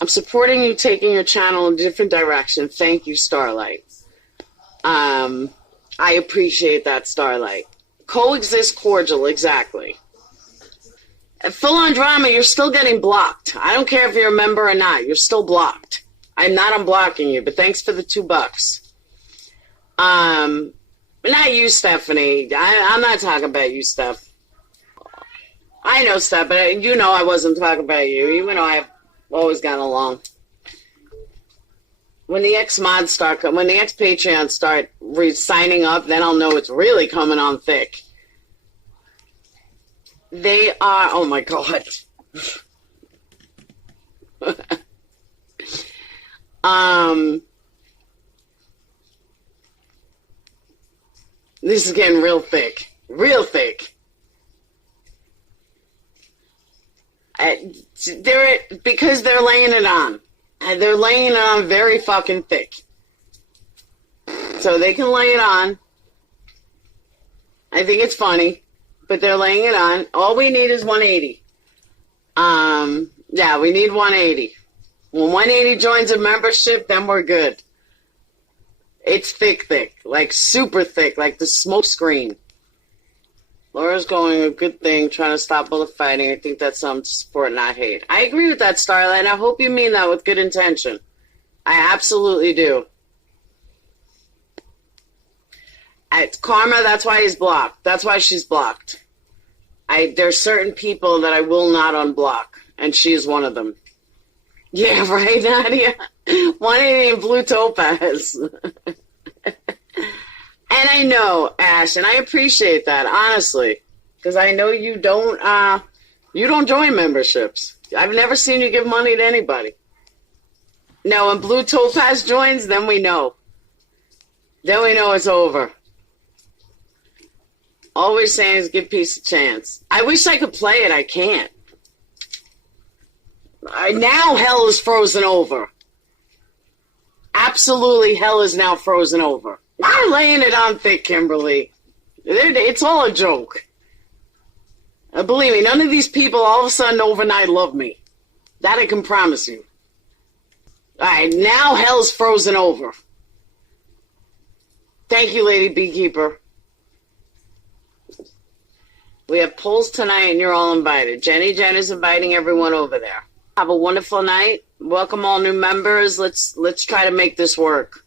I'm supporting you taking your channel in a different direction. Thank you, Starlight. I appreciate that, Starlight. Coexist cordial, exactly. At full-on drama, you're still getting blocked. I don't care if you're a member or not. You're still blocked. I'm not unblocking you, but thanks for the $2. Not you, Stephanie. I'm not talking about you, Steph. I know, Steph, but you know I wasn't talking about you, even though I've always gotten along. When the ex-mods start, when the ex-Patreons start signing up, then I'll know it's really coming on thick. They are, oh my God. This is getting real thick. Real thick. Because they're laying it on. And they're laying it on very fucking thick. So they can lay it on. I think it's funny. But they're laying it on. All we need is 180. Yeah, we need 180. When 180 joins a membership, then we're good. It's thick, like super thick, like the smoke screen. Laura's going a good thing, trying to stop all the fighting. I think that's something to support, not hate. I agree with that, Starlight, and I hope you mean that with good intention. I absolutely do. Karma, that's why he's blocked. That's why she's blocked. There's certain people that I will not unblock, and she is one of them. Yeah, right, Nadia? 180 and Blue Topaz. And I know, Ash, and I appreciate that, honestly, because I know you don't join memberships. I've never seen you give money to anybody. No, when Blue Topaz joins, then we know. Then we know it's over. Always saying is give peace a chance. I wish I could play it. I can't. Now hell is frozen over. Absolutely, hell is now frozen over. They're laying it on thick, Kimberly. It's all a joke. Believe me, none of these people all of a sudden overnight love me. That I can promise you. All right, now hell's frozen over. Thank you, Lady Beekeeper. We have polls tonight, and you're all invited. Jenny Jen is inviting everyone over there. Have a wonderful night. Welcome all new members. Let's try to make this work.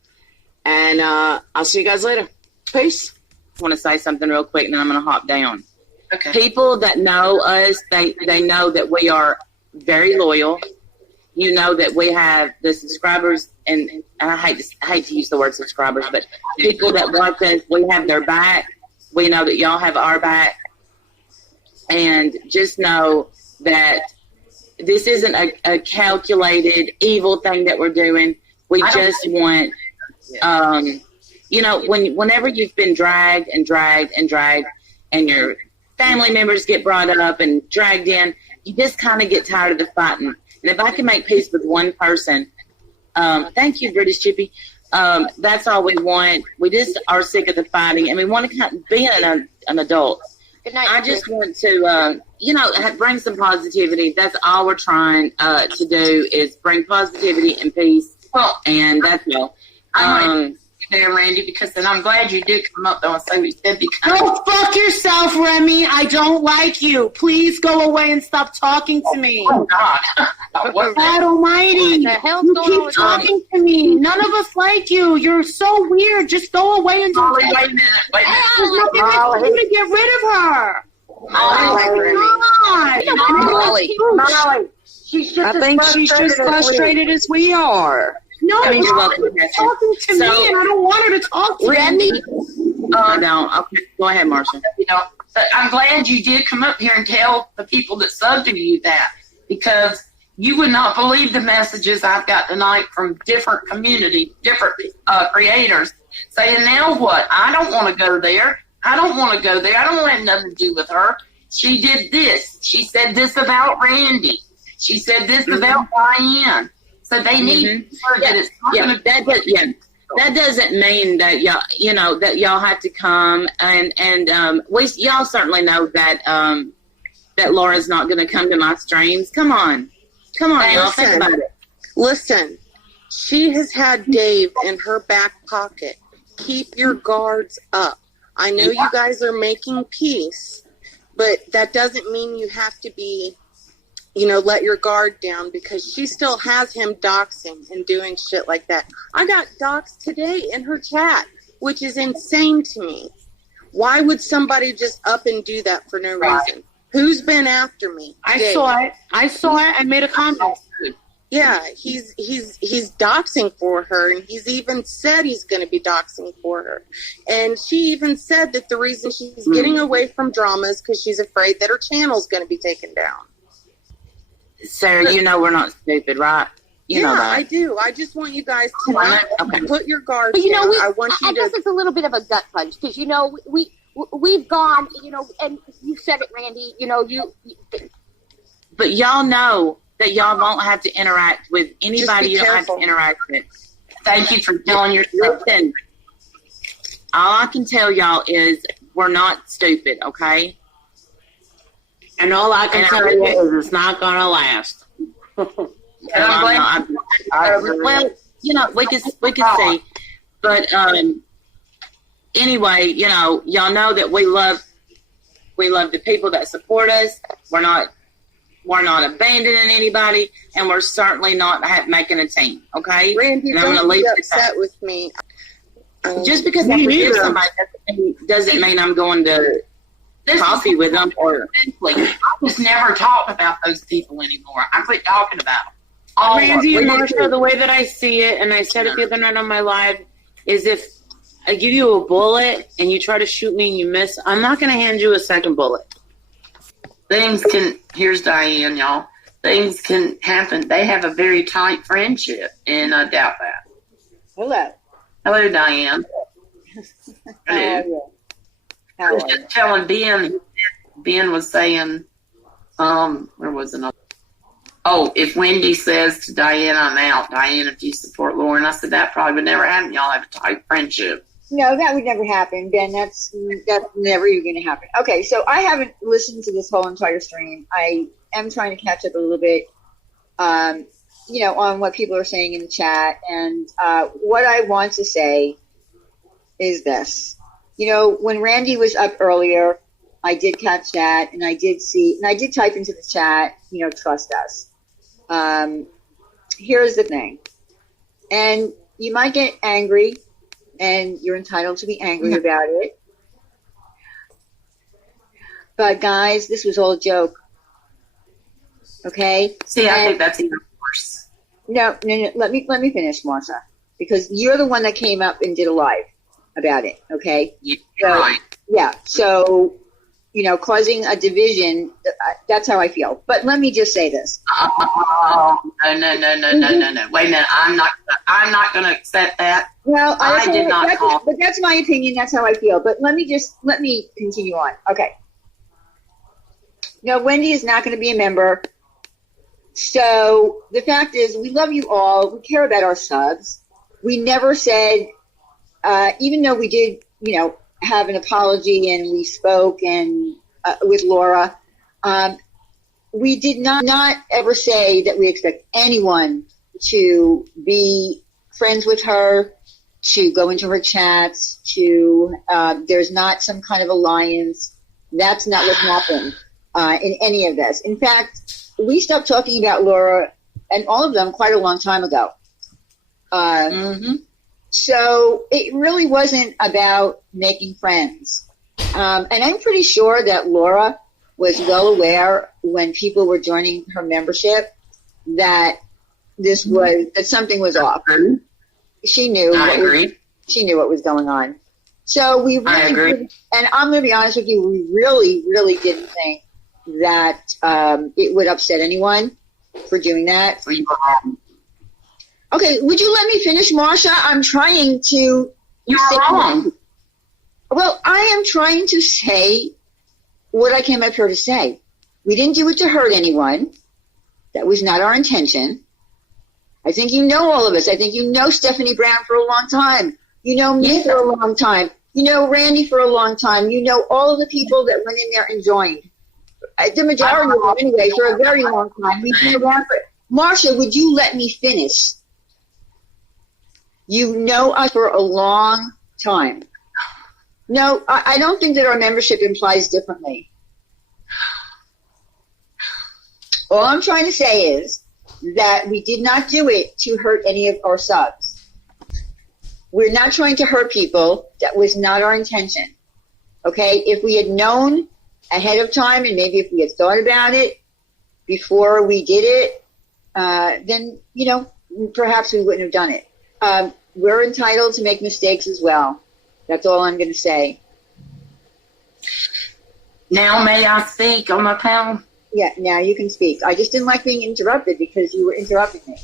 And I'll see you guys later. Peace. I want to say something real quick, and then I'm going to hop down. Okay. People that know us, they know that we are very loyal. You know that we have the subscribers, and I hate to use the word subscribers, but people that watch us, we have their back. We know that y'all have our back. And just know that this isn't a calculated evil thing that we're doing. We just want, whenever you've been dragged, and your family members get brought up and dragged in, you just kind of get tired of the fighting. And if I can make peace with one person, thank you, British Chippy. That's all we want. We just are sick of the fighting, and we want to kind of be an adult. Good night. I just want to, bring some positivity. That's all we're trying to do is bring positivity and peace. Well, and that's all. There, Randy, because then I'm glad you did come up though and say what you said. Because go fuck yourself, Remy. I don't like you. Please go away and stop talking to me. Oh God! God Almighty! You keep talking to me. None of us like you. You're so weird. Just go away and don't. Wait a minute. There's nothing I can do to get rid of her. Molly, she's just I think she's just frustrated as we are. No, you're welcome, talking to me, and I don't want her to talk to me. I don't. Okay, go ahead, Marsha. But I'm glad you did come up here and tell the people that subbed to you that, because you would not believe the messages I've got tonight from different community, different creators saying, now what? I don't want to go there. I don't want to go there. I don't want to have nothing to do with her. She did this. She said this about Randy. She said this about Diane. So they need that it's not going to. That doesn't mean that y'all have to come and y'all certainly know that that Laura's not going to come to my streams. Come on, y'all think about it. Listen, she has had Dave in her back pocket. Keep your guards up. I know you guys are making peace, but that doesn't mean you have to be, let your guard down, because she still has him doxing and doing shit like that. I got doxed today in her chat, which is insane to me. Why would somebody just up and do that for no reason? Who's been after me? I saw it and made a comment. Yeah, he's doxing for her, and he's even said he's going to be doxing for her. And she even said that the reason she's getting away from drama is because she's afraid that her channel's going to be taken down. Sarah, we're not stupid, right? You know that. I do. I just want you guys to not put your guards But, down. I guess it's a little bit of a gut punch, because, we've gone, and you said it, Randy, But y'all know that y'all won't have to interact with anybody you don't have to interact with. Thank you for telling your Listen, all I can tell y'all is we're not stupid, okay? And all I can tell you is it's not going to last. Well, we can see. But anyway, y'all know that we love the people that support us. We're not abandoning anybody, and we're certainly not making a team. Okay, Randy, don't be upset with me. Just because I forgive somebody doesn't mean I'm going to coffee with them. Or I just never talk about those people anymore. I quit talking about them. Randy and Marsha, the way that I see it, and I said it the other night on my live, is if I give you a bullet and you try to shoot me and you miss, I'm not going to hand you a second bullet. Here's Diane, y'all. Things can happen. They have a very tight friendship, and I doubt that. Hello. Hello, Diane. How are you? I was just telling Ben was saying, where was it? Oh, if Wendy says to Diane, I'm out, Diane, if you support Lauren, I said, that probably would never happen. Y'all have a tight friendship. No, that would never happen, Ben. That's never even going to happen. Okay, so I haven't listened to this whole entire stream. I am trying to catch up a little bit, on what people are saying in the chat. And what I want to say is this. When Randy was up earlier, I did catch that, and I did type into the chat, trust us. Here's the thing. And you might get angry, and you're entitled to be angry about it. But guys, this was all a joke. Okay? See, I think that's even worse. No. Let me finish, Marsha, because you're the one that came up and did a live about it. Okay? You're right. Yeah. So, causing a division. That's how I feel. But let me just say this. Oh, no. Wait a minute. I'm not going to accept that. Well, I did not call. But that's my opinion. That's how I feel. But let me continue on. Okay. No, Wendy is not going to be a member. So the fact is, we love you all. We care about our subs. We never said, even though we did, have an apology and we spoke and with Laura, we did not ever say that we expect anyone to be friends with her, to go into her chats, there's not some kind of alliance. That's not what happened in any of this. In fact, we stopped talking about Laura and all of them quite a long time ago. So it really wasn't about making friends. And I'm pretty sure that Laura was well aware when people were joining her membership that that something was off. She knew. She knew what was going on. So we really, and I'm going to be honest with you, we really, really didn't think that it would upset anyone for doing that. Okay, would you let me finish, Marsha? I'm trying to. You're wrong. Well, I am trying to say what I came up here to say. We didn't do it to hurt anyone. That was not our intention. I think you know all of us. I think you know Stephanie Brown for a long time. You know me for a long time. You know Randy for a long time. You know all of the people that went in there and joined. The majority of them, anyway, for a very long time. We've been around Marcia, would you let me finish? You know us for a long time. No, I don't think that our membership implies differently. All I'm trying to say is that we did not do it to hurt any of our subs. We're not trying to hurt people. That was not our intention. Okay? If we had known ahead of time, and maybe if we had thought about it before we did it, then, you know, perhaps we wouldn't have done it. We're entitled to make mistakes as well. That's all I'm going to say. Now may I speak on my panel? Yeah, now you can speak. I just didn't like being interrupted because you were interrupting me.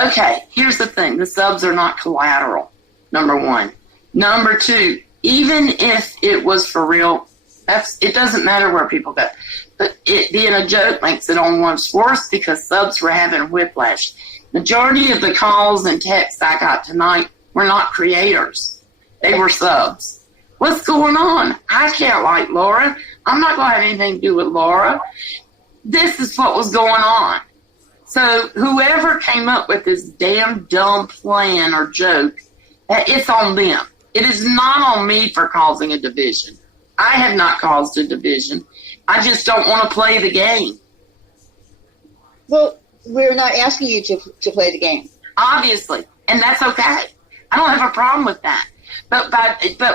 Okay, here's the thing. The subs are not collateral, number one. Number two, even if it was for real, it doesn't matter where people go. But it being a joke makes it almost worse because subs were having whiplash. Majority of the calls and texts I got tonight were not creators. They were subs. What's going on? I can't like Laura. I'm not going to have anything to do with Laura. This is what was going on. So whoever came up with this damn dumb plan or joke, it's on them. It is not on me for causing a division. I have not caused a division. I just don't want to play the game. Well, we're not asking you to play the game. Obviously, and that's okay. I don't have a problem with that. But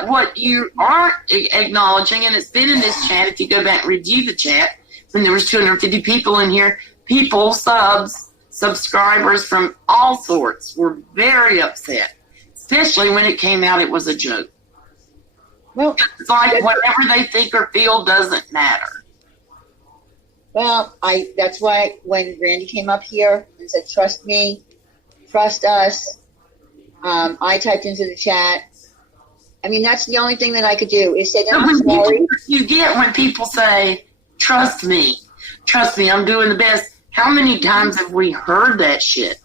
what you aren't acknowledging, and it's been in this chat, if you go back and review the chat, when there was 250 people in here, subscribers from all sorts were very upset, especially when it came out it was a joke. Well, it's like whatever they think or feel doesn't matter. Well, that's why when Randy came up here and said, trust me, trust us, I typed into the chat. I mean, that's the only thing that I could do is say that I'm sorry. You get when people say, trust me, I'm doing the best. How many times have we heard that shit?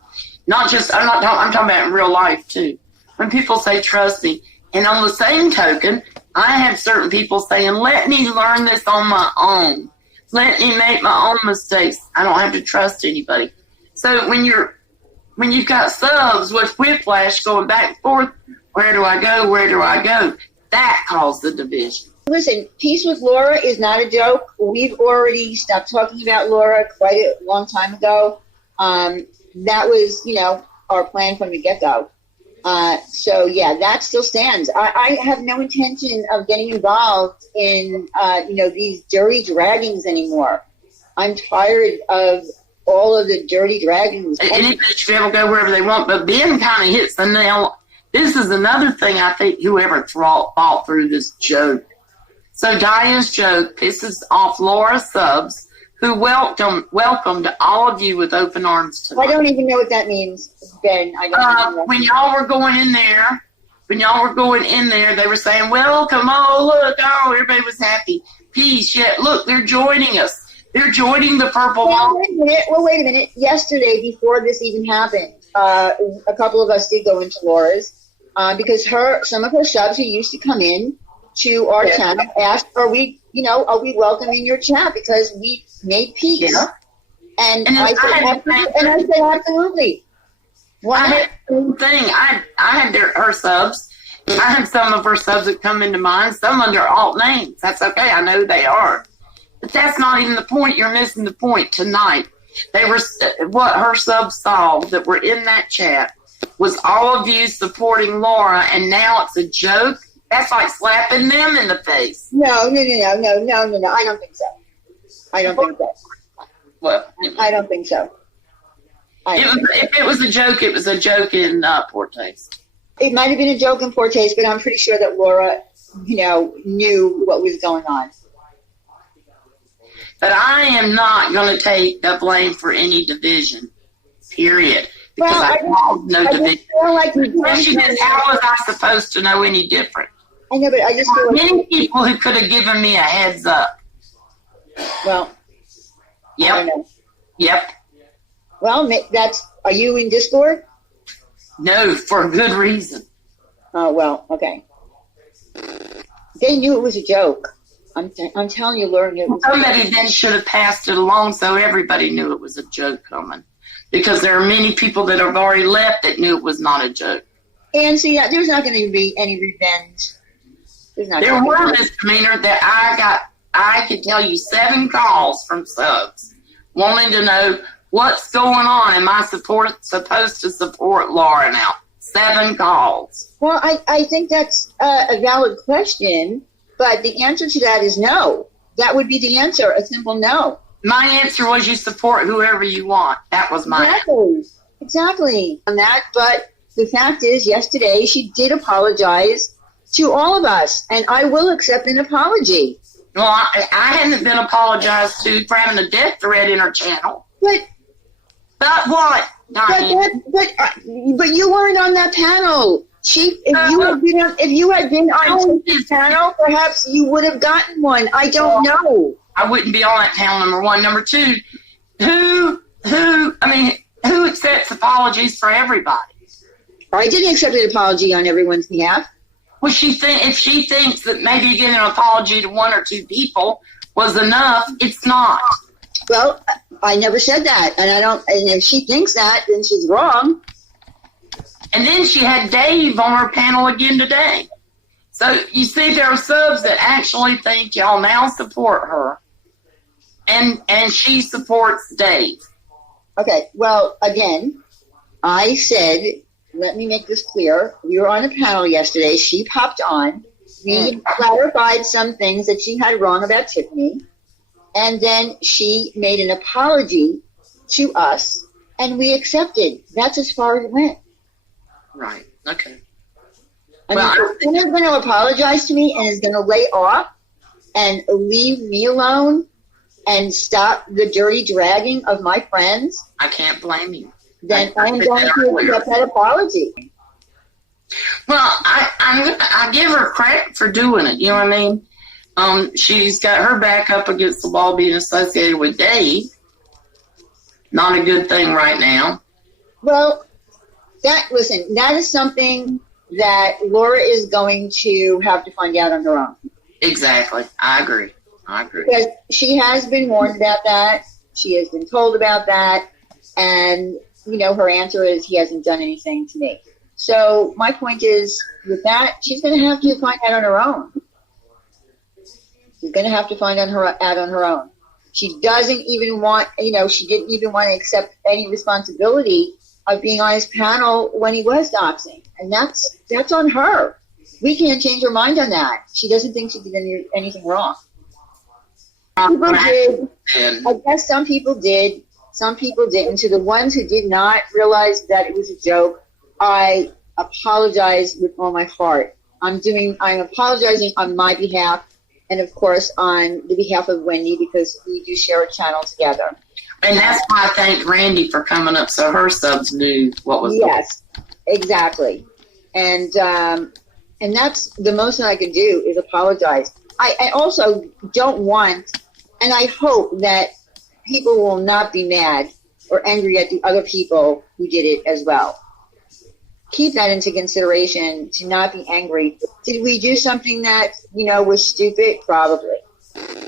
Not just, I'm talking about in real life too. When people say, trust me. And on the same token, I have certain people saying, let me learn this on my own. Let me make my own mistakes. I don't have to trust anybody. So when you've got subs with whiplash going back and forth, where do I go? Where do I go? That caused the division. Listen, Peace with Laura is not a joke. We've already stopped talking about Laura quite a long time ago. That was, our plan from the get-go. So, yeah, that still stands. I have no intention of getting involved in, these dirty draggings anymore. I'm tired of all of the dirty draggings. Anybody should be able to go wherever they want, but Ben kind of hits the nail. This is another thing I think whoever thought through this joke. So Diane's joke pisses off Laura subs, who welcomed all of you with open arms tonight. I don't even know what that means, Ben. When y'all were going in there, they were saying, welcome, everybody was happy. Peace, yeah, look, they're joining us. They're joining the Purple Wall. Wait a minute. Yesterday, before this even happened, a couple of us did go into Laura's because some of her subs who used to come in to our channel asked, are we welcoming your chat because we made peace? Yeah. And I said absolutely. I had the same thing. I had her subs. I had some of her subs that come into mine, some under alt names. That's okay. I know they are. But that's not even the point. You're missing the point tonight. What her subs saw that were in that chat was all of you supporting Laura, and now it's a joke. That's like slapping them in the face. No. I don't think so. Well, I don't think so. If it was a joke, it was a joke in poor taste. It might have been a joke in poor taste, but I'm pretty sure that Laura, knew what was going on. But I am not going to take the blame for any division, period. Because I caused no division. How was I supposed to know any different? I know, but I just feel like many people who could have given me a heads up. Well, yep. I don't know. Yep. Well, are you in Discord? No, for a good reason. Oh, well, okay. They knew it was a joke. I'm telling you, Laura, it was Somebody then should have passed it along so everybody knew it was a joke coming. Because there are many people that have already left that knew it was not a joke. And see, there's not going to be any revenge. There were misdemeanor that I could tell you 7 calls from subs wanting to know what's going on. Am I supposed to support Laura now? 7 calls. Well, I think that's a valid question, but the answer to that is no. That would be the answer, a simple no. My answer was you support whoever you want. That was my answer. Exactly. On that, but the fact is, yesterday she did apologize to all of us, and I will accept an apology. Well, I hadn't been apologized to for having a death threat in her channel. But what? But you weren't on that panel. If you had been on this panel, perhaps you would have gotten one. I don't know. I wouldn't be on that panel, number 1. Number 2, who accepts apologies for everybody? I didn't accept an apology on everyone's behalf. Well, if she thinks that maybe giving an apology to 1 or 2 people was enough, it's not. Well, I never said that, and I don't. And if she thinks that, then she's wrong. And then she had Dave on her panel again today. So you see, there are subs that actually think y'all now support her, and she supports Dave. Okay. Well, again, I said, let me make this clear. We were on a panel yesterday. She popped on. We clarified some things that she had wrong about Tiffany. And then she made an apology to us, and we accepted. That's as far as it went. Right. Okay. I mean, if someone's going to apologize to me and is going to lay off and leave me alone and stop the dirty dragging of my friends, I can't blame you. Then I'm going to accept that apology. Well, I give her credit for doing it. You know what I mean? She's got her back up against the wall being associated with Dave. Not a good thing right now. Well, that is something that Laura is going to have to find out on her own. Exactly. I agree. Because she has been warned about that. She has been told about that. And, her answer is he hasn't done anything to me. So my point is, with that, she's going to have to find out on her own. She's going to have to find out on her own. She doesn't even want, she didn't even want to accept any responsibility of being on his panel when he was doxing. And that's on her. We can't change her mind on that. She doesn't think she did anything wrong. People did. I guess some people did. Some people didn't. To the ones who did not realize that it was a joke, I apologize with all my heart. I'm apologizing on my behalf, and of course on the behalf of Wendy, because we do share a channel together. And that's why I thank Randy for coming up so her subs knew what was going on. Yes, exactly. And that's the most that I can do is apologize. I also don't want, and I hope that people will not be mad or angry at the other people who did it as well. Keep that into consideration, to not be angry. Did we do something that, was stupid? Probably.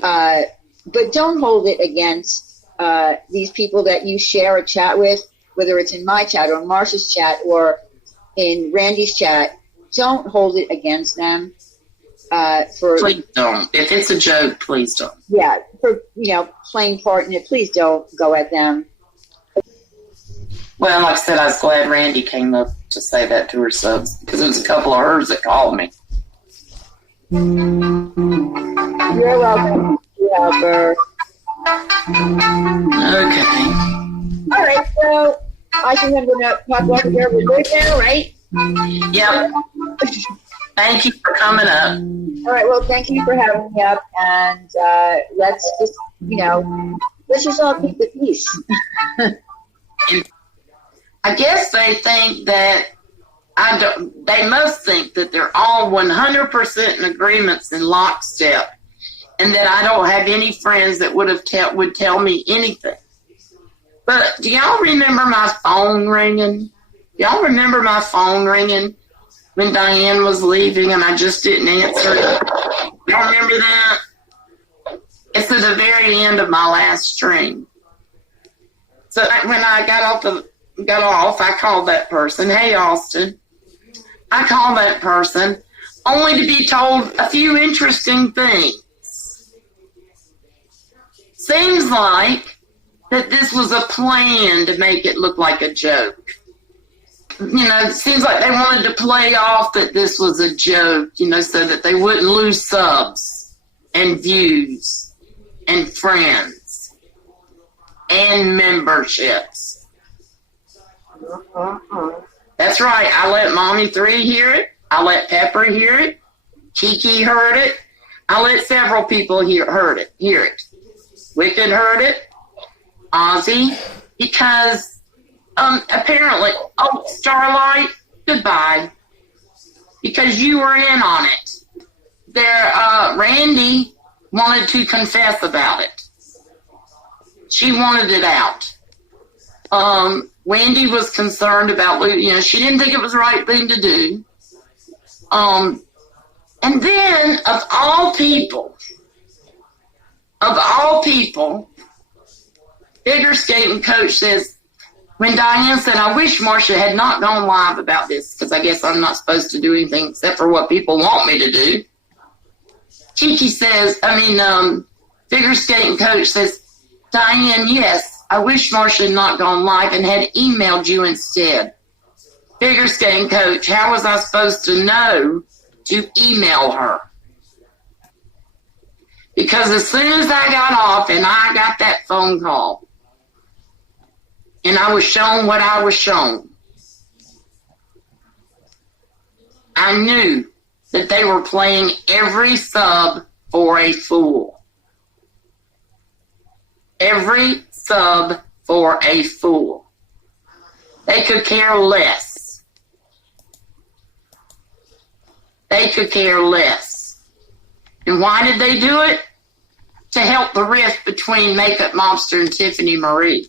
But don't hold it against these people that you share a chat with, whether it's in my chat or Marsha's chat or in Randy's chat. Don't hold it against them. Please don't. If it's a joke, please don't. Yeah, for playing part in it, please don't go at them. Well, like I said, I was glad Randy came up to say that to her subs, because it was a couple of hers that called me. You're welcome, Helper. Okay. All right, so I think I'm going to talk over here. We're good now, right? Yep. Thank you for coming up. All right, well, thank you for having me up, and let's just, let's just all keep the peace. I guess they think that they must think that they're all 100% in agreements in lockstep, and that I don't have any friends that would tell me anything. But do y'all remember my phone ringing? Y'all remember my phone ringing when Diane was leaving and I just didn't answer it? Y'all remember that? It's at the very end of my last string. So when I got off, I called that person. Hey, Austin. I called that person only to be told a few interesting things. Seems like that this was a plan to make it look like a joke. It seems like they wanted to play off that this was a joke, so that they wouldn't lose subs and views and friends and memberships. That's right. I let Mommy 3 hear it. I let Pepper hear it. Kiki heard it. I let several people hear it. Wicked heard it. Ozzy, because apparently, Starlight, goodbye, because you were in on it. Randy wanted to confess about it. She wanted it out. Wendy was concerned about, she didn't think it was the right thing to do. And then, of all people, Figure Skating Coach says, when Diane said, I wish Marcia had not gone live about this, because I guess I'm not supposed to do anything except for what people want me to do. Kiki says, Figure Skating Coach says, Diane, yes, I wish Marcia had not gone live and had emailed you instead. Figure Skating Coach, how was I supposed to know to email her? Because as soon as I got off and I got that phone call, and I was shown what I was shown, I knew that they were playing every sub for a fool. Every sub for a fool. They could care less. They could care less. And why did they do it? To help the rift between Makeup Mobster and Tiffany Marie.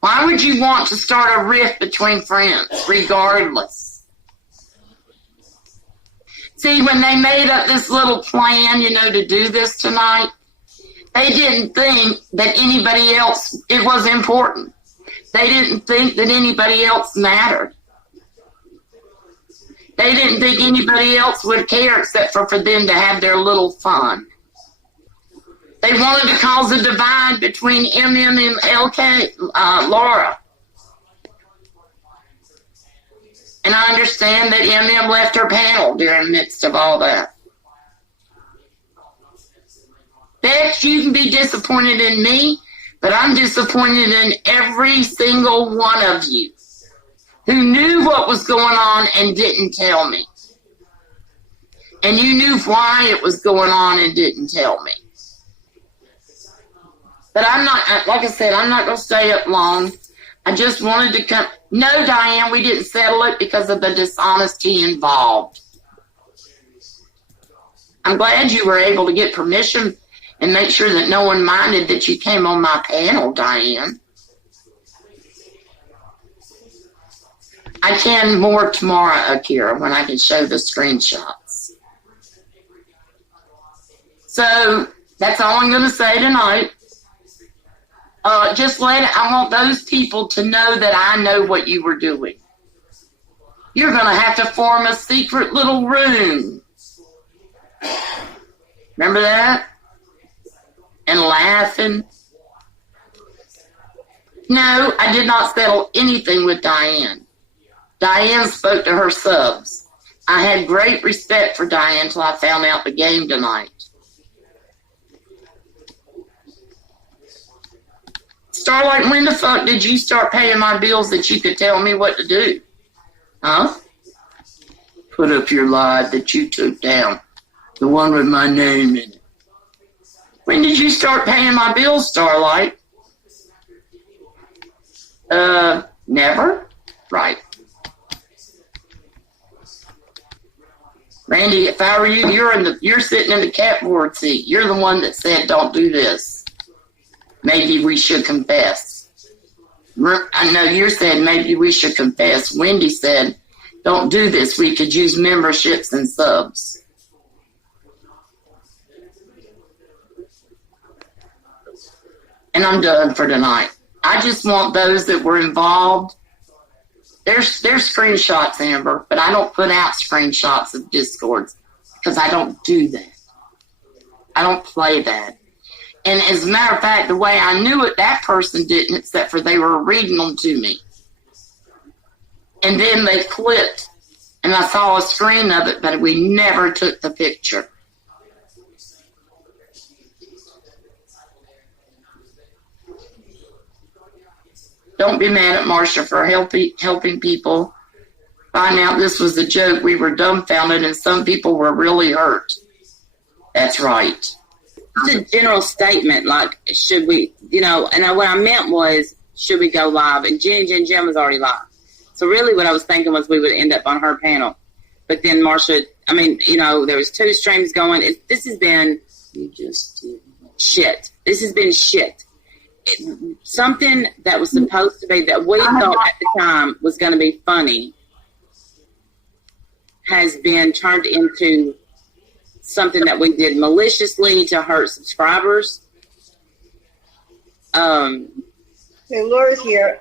Why would you want to start a rift between friends, regardless? See, when they made up this little plan, to do this tonight, they didn't think that anybody else, it was important. They didn't think that anybody else mattered. They didn't think anybody else would care except for them to have their little fun. They wanted to cause a divide between MM and LK, Laura. And I understand that MM left her panel during the midst of all that. Bex, you can be disappointed in me, but I'm disappointed in every single one of you who knew what was going on and didn't tell me. And you knew why it was going on and didn't tell me. But I'm not, like I said, I'm not going to stay up long. I just wanted to come. No, Diane, we didn't settle it because of the dishonesty involved. I'm glad you were able to get permission and make sure that no one minded that you came on my panel, Diane. I can more tomorrow, Akira, when I can show the screenshots. So that's all I'm going to say tonight. I want those people to know that I know what you were doing. You're going to have to form a secret little room. Remember that? And laughing. No, I did not settle anything with Diane. Diane spoke to her subs. I had great respect for Diane until I found out the game tonight. Starlight, when the fuck did you start paying my bills that you could tell me what to do? Huh? Put up your live that you took down. The one with my name in it. When did you start paying my bills, Starlight? Never? Right. Randy, if I were you, you're sitting in the catboard seat. You're the one that said, don't do this. Maybe we should confess. I know you said maybe we should confess. Wendy said, don't do this. We could use memberships and subs. and I'm done for tonight. I just want those that were involved. There's screenshots, Amber, but I don't put out screenshots of Discords because I don't do that. I don't play that. And as a matter of fact, the way I knew it, that person didn't, except for they were reading them to me. And then they clipped, and I saw a screen of it, but we never took the picture. Don't be mad at Marcia for helping people find out this was a joke. We were dumbfounded, and some people were really hurt. That's right. It's a general statement, like, should we, and what I meant was, should we go live? And Jen was already live. So really what I was thinking was we would end up on her panel. But then Marcia, there was 2 streams going. This has been shit. This has been shit. Something that was supposed to be, that we thought at the time was going to be funny, has been turned into something that we did maliciously to hurt subscribers. Okay, Laura's here.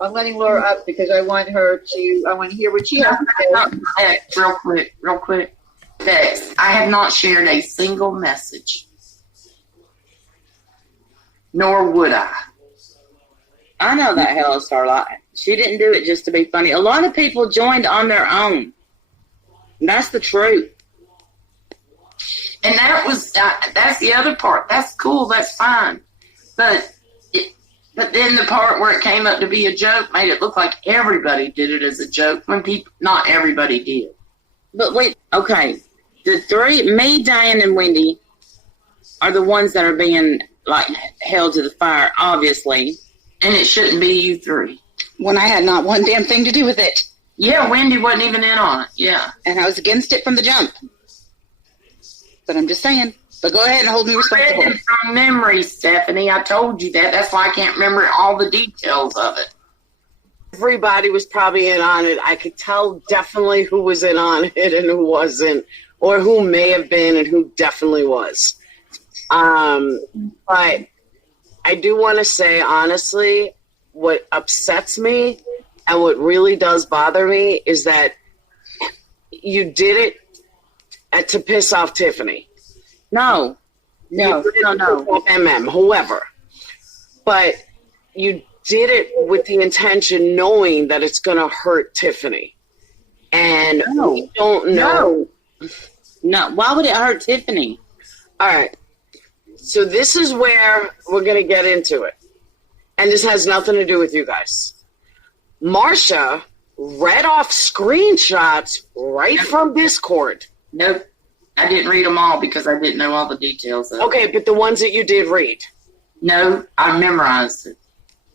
I'm letting Laura up because I want to hear what she has to say. Real quick. Dex, I have not shared a single message. Nor would I. I know that, Hello Starlight. She didn't do it just to be funny. A lot of people joined on their own. And that's the truth. And that's the other part. That's cool. That's fine. But then the part where it came up to be a joke made it look like everybody did it as a joke when not everybody did. But wait, okay. The 3, me, Diane, and Wendy are the ones that are being, held to the fire, obviously. And it shouldn't be you 3. When I had not one damn thing to do with it. Yeah, Wendy wasn't even in on it. Yeah. And I was against it from the jump. But I'm just saying. But go ahead and hold me responsible. I read it from memory, Stephanie. I told you that. That's why I can't remember all the details of it. Everybody was probably in on it. I could tell definitely who was in on it and who wasn't, or who may have been and who definitely was. But I do want to say, honestly, what upsets me and what really does bother me is that you did it to piss off Tiffany. No. MM, whoever. But you did it with the intention knowing that it's going to hurt Tiffany. And we don't know. No. Why would it hurt Tiffany? All right. So this is where we're going to get into it. And this has nothing to do with you guys. Marcia read off screenshots right from Discord. Nope. I didn't read them all because I didn't know all the details of it. Okay, but the ones that you did read. No, I memorized it.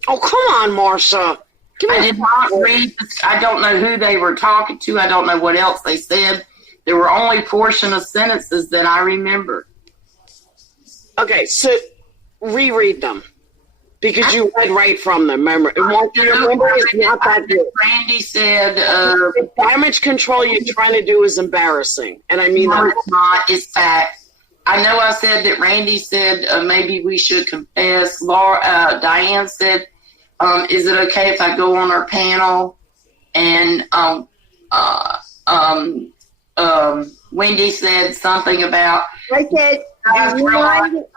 Oh, come on, Marcia. I did not read. I don't know who they were talking to. I don't know what else they said. There were only portion of sentences that I remembered. Okay, so reread them. Because you read right from them. Remember, it's not that good. Randy said, the damage control you're trying to do is embarrassing. And I mean, no, it's not. It's fact. I know I said that Randy said maybe we should confess. Diane said, is it okay if I go on our panel? And Wendy said something about... I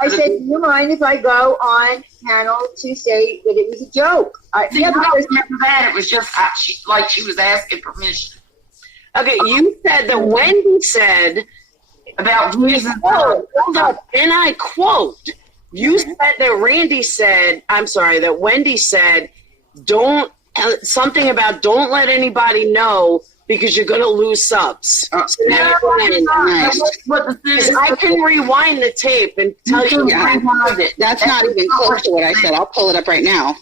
said, do you mind if I go on panel to say that it was a joke? I don't remember that. It was just she was asking permission. Okay, you said that Wendy said about hold up, and I quote, you said that Wendy said, something about don't let anybody know because you're going to lose subs. Because I can rewind the tape and tell you. That's not even close to what I said. I'll pull it up right now.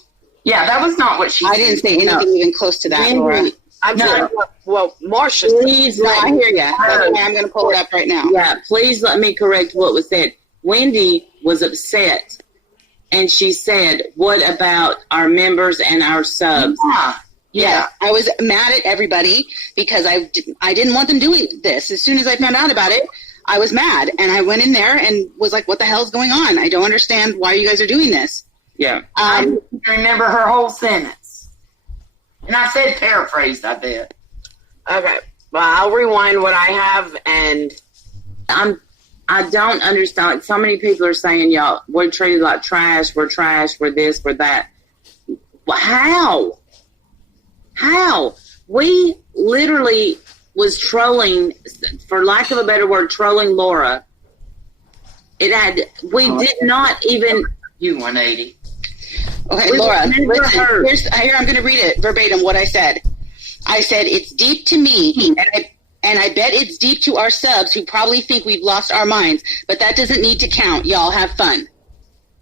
Yeah, that was not what she said. I didn't say anything even close to that, Laura. I'm talking about, Marcia. Please, I hear you. That's why I'm going to pull it up right now. Yeah, please let me correct what was said. Wendy was upset, and she said, what about our members and our subs? Yeah, I was mad at everybody because I didn't want them doing this. As soon as I found out about it, I was mad. And I went in there and was like, what the hell is going on? I don't understand why you guys are doing this. Yeah. I didn't remember her whole sentence. And I said paraphrased, I bet. Okay. Well, I'll rewind what I have, and I don't understand. Like, so many people are saying, y'all, we're treated like trash, we're this, we're that. Well, how? We literally was trolling, for lack of a better word, trolling Laura. We did not even. You 180. Okay, Laura, listen, here I'm going to read it verbatim what I said. I said, it's deep to me, and I bet it's deep to our subs who probably think we've lost our minds, but that doesn't need to count. Y'all have fun.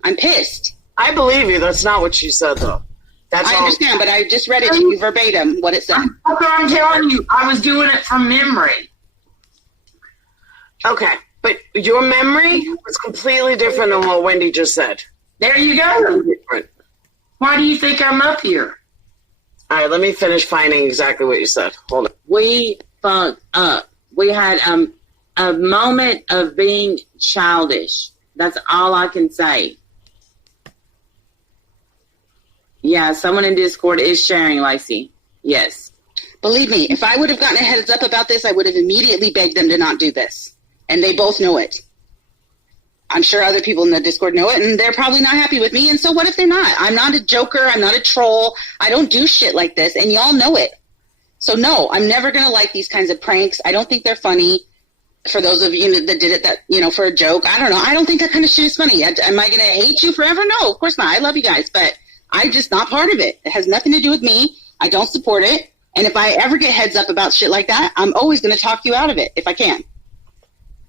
I'm pissed. I believe you. That's not what you said, though. That's I all. understand, but I just read it to you verbatim what it said. That's what I'm telling you. I was doing it from memory. Okay, but your memory was completely different than what Wendy just said. There you go. Different. Why do you think I'm up here? All right, let me finish finding exactly what you said. Hold on. We fucked up. We had a moment of being childish. That's all I can say. Yeah, someone in Discord is sharing, Lacey. Yes. Believe me, if I would have gotten a heads up about this, I would have immediately begged them to not do this. And they both know it. I'm sure other people in the Discord know it, and they're probably not happy with me. And so what if they're not? I'm not a joker. I'm not a troll. I don't do shit like this, and y'all know it. So no, I'm never going to like these kinds of pranks. I don't think they're funny. For those of you that did it, for a joke, I don't know. I don't think that kind of shit is funny. Am I going to hate you forever? No, of course not. I love you guys, but I'm just not part of it. It has nothing to do with me. I don't support it. And if I ever get heads up about shit like that, I'm always going to talk you out of it if I can.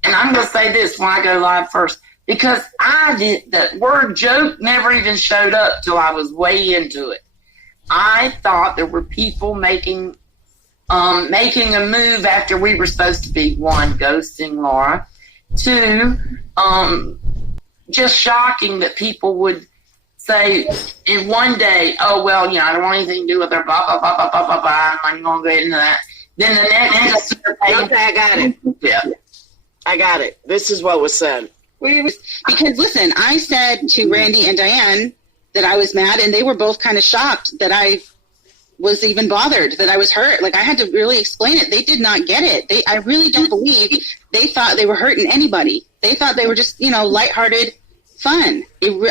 And I'm going to say this when I go live first. Because the word joke never even showed up till I was way into it. I thought there were people making a move after we were supposed to be, one, ghosting Laura, two, just shocking that people would say in one day, oh, well, I don't want anything to do with her, blah, blah, blah, blah, blah, blah, blah. I'm not going to get into that. Then the next Okay, I got it. Yeah. I got it. This is what was said. Because, listen, I said to Randy and Diane that I was mad, and they were both kind of shocked that I was even bothered, that I was hurt. Like, I had to really explain it. They did not get it. I really don't believe they thought they were hurting anybody. They thought they were just, lighthearted fun.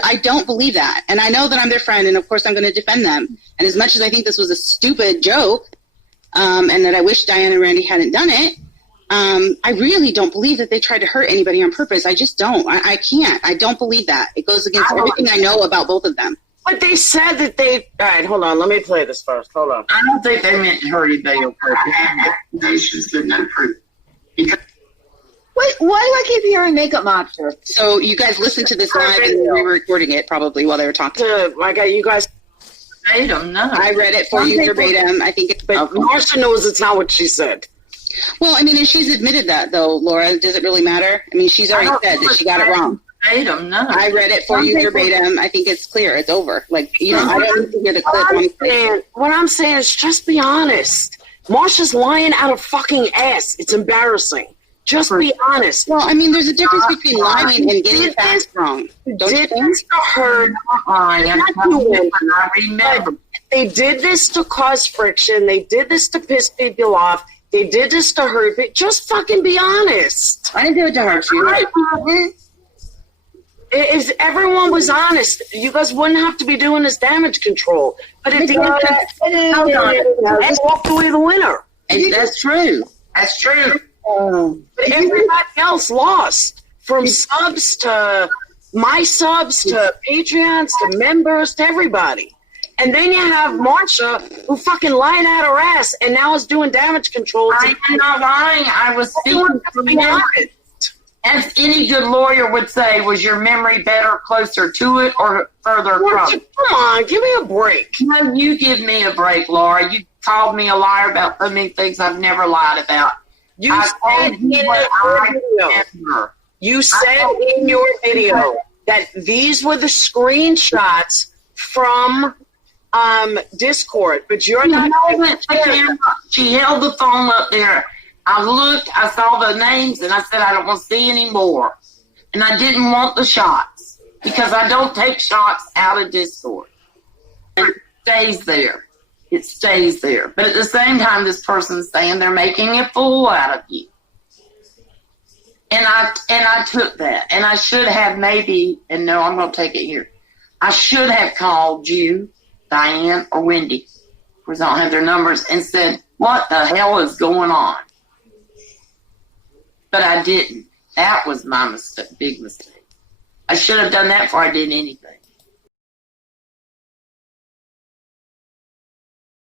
I don't believe that. And I know that I'm their friend, and of course I'm going to defend them. And as much as I think this was a stupid joke, and that I wish Diane and Randy hadn't done it, I really don't believe that they tried to hurt anybody on purpose. I just don't. I can't. I don't believe that. It goes against everything I know about both of them. But they said that they... All right, hold on. Let me play this first. Hold on. I don't think they meant to hurt anybody on purpose. Accusations, but no proof. Because Wait, why do I keep hearing Makeup Monster? So you guys listened to this live and we were recording it probably while they were talking. I got you guys... I don't know. I read it for you verbatim. I think it's... But Marsha knows it's not what she said. Well, I mean, and she's admitted that, though, Laura. Does it really matter? I mean, she's already said that she got it wrong. I don't know. I read it for you verbatim. I think it's clear. It's over. Like, I don't need to hear the clip. What I'm saying is just be honest. Marsha's lying out of fucking ass. It's embarrassing. Just be honest. Well, I mean, there's a difference between lying and getting facts wrong. Don't you think? This to hurt. I remember. They did this to cause friction. They did this to piss people off. They did this to hurt me. Just fucking be honest. I didn't do it to hurt you. If everyone was honest, you guys wouldn't have to be doing this damage control. But at the end, and walked away the winner. And that's true. That's true. But everybody else lost. From subs to my subs to Patreons to members to everybody. And then you have Marsha, who fucking lied out her ass and now is doing damage control. I'm not lying. I was speaking from memory. As any good lawyer would say, was your memory better, closer to it, or further from it? Come on, give me a break. No, you give me a break, Laura. You called me a liar about so many things I've never lied about. You said in your video that these were the screenshots from Discord, but you're not. She held the phone up there. I looked, I saw the names, and I said, I don't want to see any more. And I didn't want the shots. because I don't take shots out of Discord. It stays there. It stays there. But at the same time, this person's saying they're making a fool out of you. And I took that. And I should have maybe, and no, I'm going to take it here. I should have called you, Diane, or Wendy, because I don't have their numbers, and said, what the hell is going on? But I didn't. That was my mistake, big mistake. I should have done that before I did anything.